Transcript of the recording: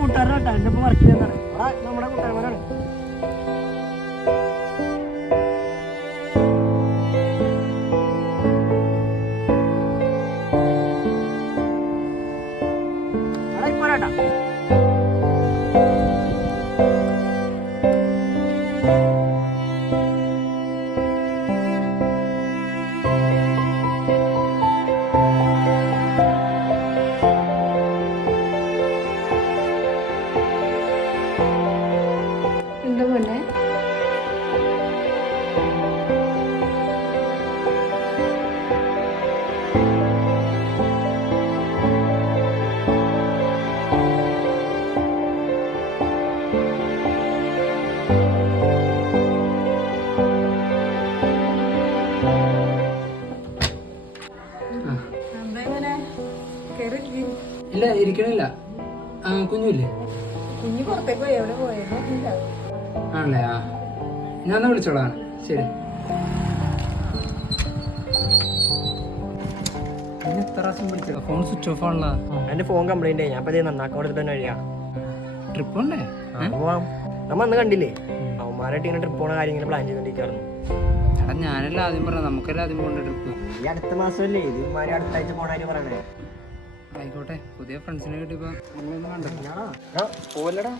കൂട്ടുകാരനാട്ടാ എന്റെ ഒപ്പം വർക്ക് ചെയ്യുന്നതാണ് നമ്മുടെ കൂട്ടുകാരന്മാരാണ്. പോരാട്ടാ എന്റെ മോനെ ഇല്ല ഇരിക്കണില്ല. കുഞ്ഞില്ലേ? കുഞ്ഞു പുറത്തേക്ക് പോയി, എവിടെ പോയത് ആണല്ലേ? ഞാൻ ഒന്ന് വിളിച്ചോളാം. ശരി. എത്ര പ്രാവശ്യം വിളിച്ചോ? ഫോൺ സ്വിച്ച് ഓഫ് ആണല്ലോ. എന്റെ ഫോൺ കംപ്ലൈന്റ് ഞാൻ ഇപ്പൊ നന്നാക്കാൻ കൊടുത്തിട്ട് തന്നെ കഴിയാ. ട്രിപ്പ് ഉണ്ടേ? പോവാം. നമ്മ അന്ന് കണ്ടില്ലേ അവന്മാരായിട്ട് ഇങ്ങനെ ട്രിപ്പ് പോണ കാര്യം ഇങ്ങനെ പ്ലാൻ ചെയ്തോണ്ടിരിക്കായിരുന്നു. എടാ ഞാനല്ല ആദ്യം പറഞ്ഞ, നമുക്കല്ല ആദ്യം പോകേണ്ട ട്രിപ്പ്. ഈ അടുത്ത മാസമല്ലേ ഇതുമാരി അടുത്ത ആഴ്ച പോണ കാര്യം പറയണേ. ആയിക്കോട്ടെ, പുതിയ ഫ്രണ്ട്സിനെ കിട്ടിയപ്പോ നമ്മളൊന്നും കണ്ടോ? പോവല്ലടാ.